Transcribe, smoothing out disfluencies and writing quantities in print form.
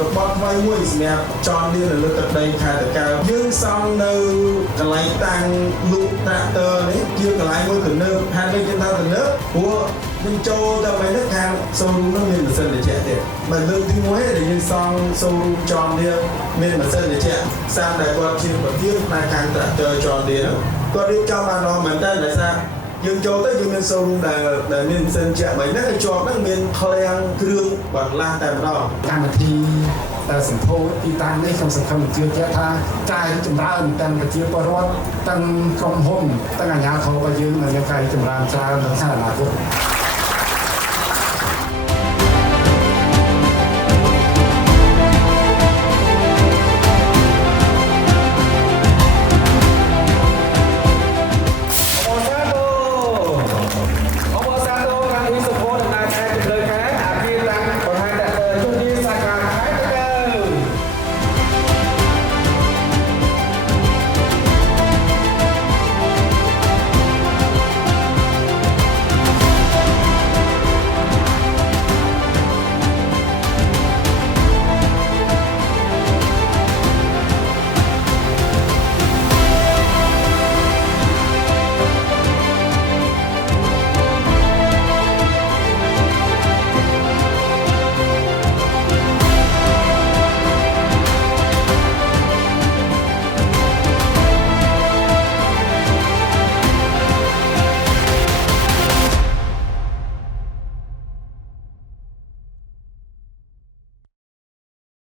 របស់ថ្មីមួយសម្រាប់ចននេះនៅលើទឹកដីខេត្តតាកែវយើងសង់នៅកន្លែងតាំងលក់ត្រាក់ទ័រនេះជាកន្លែងមួយទំនើបហាក់ដូចជាថាទំនើបព្រោះយើងចូលទៅពេលនេះខាងសូរូមនោះមានម៉ាស៊ីនត្រជាក់ទៀតបើលើកទី1ដែលយើងសង់សូរូមចននេះមានម៉ាស៊ីនត្រជាក់សាមដែលគាត់ជាប្រធានផ្នែកខាងត្រាក់ទ័រចននេះគាត់រៀបចំបានល្អមែនតើដោយសារយើងចូលទៅយើងមានសូរូមដែលមានម៉ាស៊ីនជាក់មិនហ្នឹងជាប់ហ្នឹងមានឃ្លាំងគ្រឿងបន្លាស់តែម្ដងកម្មវិធីសម្ពោធទីតាំងនេះខ្ញុំសង្ឃឹមជឿជាក់ថាការចម្រើនទាំងប្រជាពលរដ្ឋទាំងក្រុមហ៊ុនទាំងអាជ្ញាធររបស់យើងនឹងការចម្រើនច្រើននៅក្នុងអនាគត